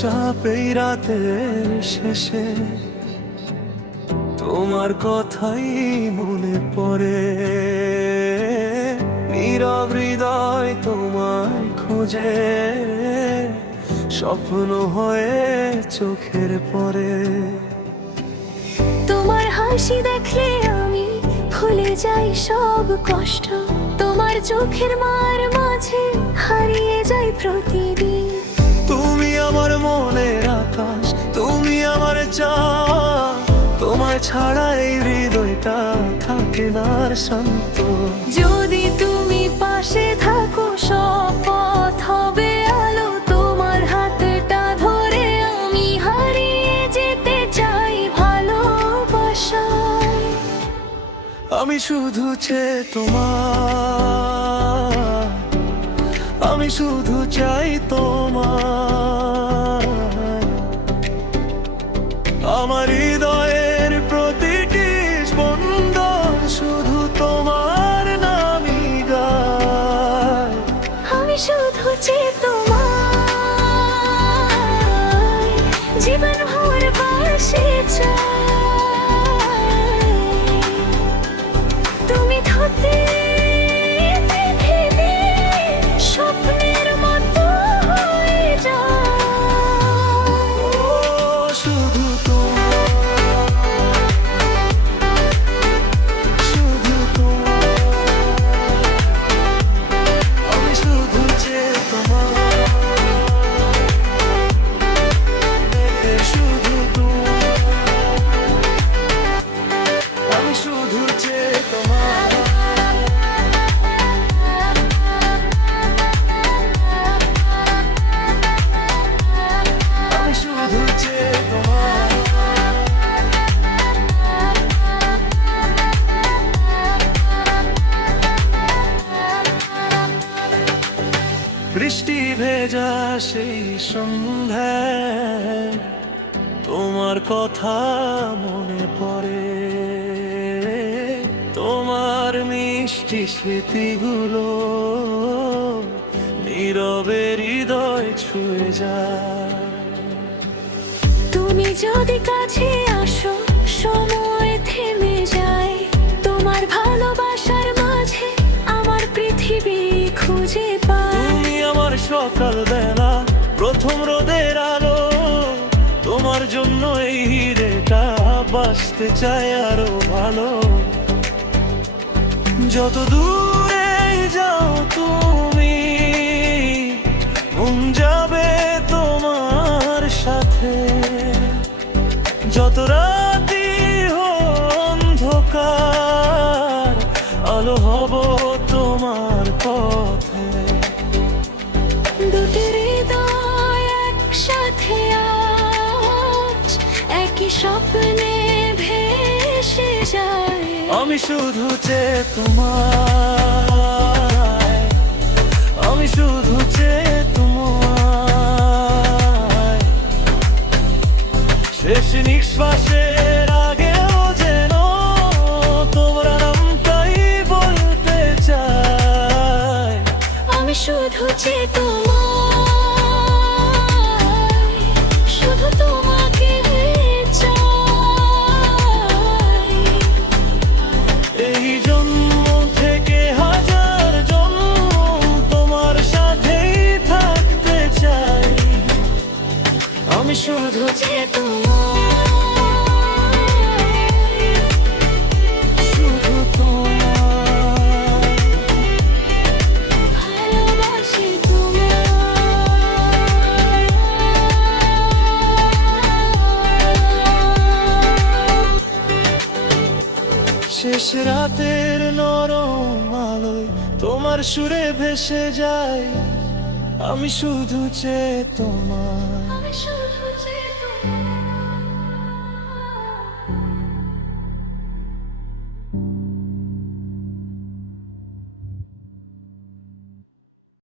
চাপেই রাতের শেষে তোমার কথাই মনে পড়ে। নীরব হৃদয় তোমায় খোঁজে, স্বপ্ন হয়ে চোখের পরে। তোমার হাসি দেখলে আমি ভুলে যাই সব কষ্ট, তোমার চোখের মার মাঝে হারিয়ে যাই প্রতিদিন। তুমি আমার মনের আকাশ, তুমি আমার চাঁদ, তোমায় ছাড়া এই হৃদয়টা থাকে না আর শান্ত। যদি তুমি পাশে থাকো সব পথ হবে আলো, তোমার হাতটা ধরে আমি হারিয়ে যেতে চাই ভালোবাসায়। আমি শুধু চেয়ে তোমার, আমি শুধু চাই তোমার। আমার হৃদয়ের প্রতিটি স্পন্দন শুধু তোমার নামই গায়। আমি শুধু চেয়ে তোমায়, জীবন ভর পাশে চাই। তুমি ধরতে পৃথিবী স্বপ্নের মতো হয়ে যায়। ও শুধু তোমার, শুধু তোমার। আমি শুধু চেয়ে তোমার, শুধু তোমার। আমি শুধু চেয়ে তোমার। আমি শুধু চেয়ে তোমার। বৃষ্টি ভেজা সেই সন্ধ্যায় তোমার কথা মনে পড়ে। তোমার মিষ্টি স্মৃতিগুলো নীরবে হৃদয় ছুঁয়ে যায়। তুমি যদি কাছে আসো সময় থেমে যায়, তোমার ভালোবাসার মাঝে আমার পৃথিবী খুঁজে পায়। তুমি আমার সকাল বেলা প্রথম রোদের আলো, তোমার জন্য এই হৃদয়টা বাঁচতে চাই আরো ভালো। যত দূরে যাও তুমি, মন যাবে তোমার সাথে। যত রাতি অন্ধকার, আলো হব তোমার পথে। দুটি হৃদয় একসাথে আজ একই স্বপ্নে ভেসে যায়। আমি শুধু চেয়ে তোমায়, আমি শুধু চেয়ে তোমায়। শেষ নিঃশ্বাসের আগেও যেন তোমার নামটাই বলতে চাই। আমি শুধু চেয়ে তোমায়, শুধু তোমাকে চাই। এই জন্ম থেকে হাজার জন্ম তোমার সাথেই থাকতে চাই। আমি শুধু চেয়ে তোমায়, শুধু তোমার। ভালোবাসি তোমায়। শেষ রাতের নরম আলোয় তোমার সুরে ভেসে যায়। আমি শুধু চেয়ে তোমার। আমি শুধু